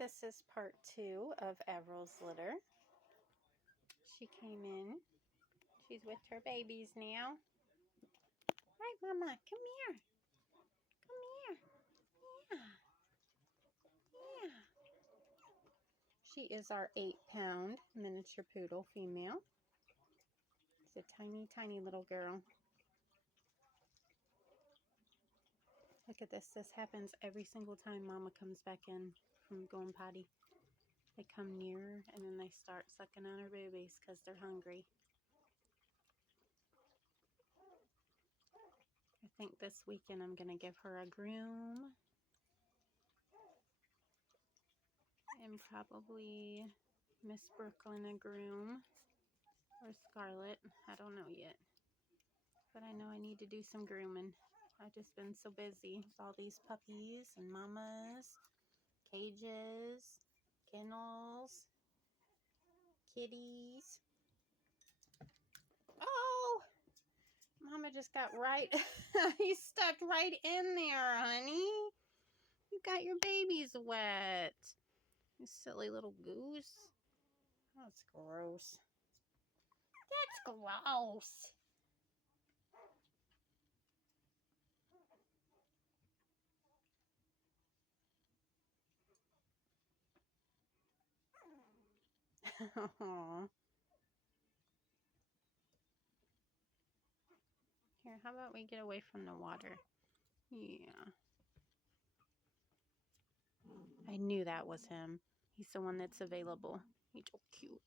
This is part 2 of Avril's litter. She came in. She's with her babies now. Right, Mama? Come here. Come here. Yeah. Yeah. She is our 8-pound miniature poodle female. She's a tiny, tiny little girl. Look at this. This happens every single time Mama comes back in from going potty. They come near and then they start sucking on her boobies because they're hungry. I think this weekend I'm going to give her a groom and probably Miss Brooklyn a groom or Scarlet. I don't know yet, but I know I need to do some grooming. I've just been so busy with all these puppies and mamas, cages, kennels, kitties. Oh! Mama just got right. He's stuck right in there, honey. You got your babies wet. You silly little goose. That's gross. That's gross. Here, how about we get away from the water? Yeah. I knew that was him. He's the one that's available. He's so cute.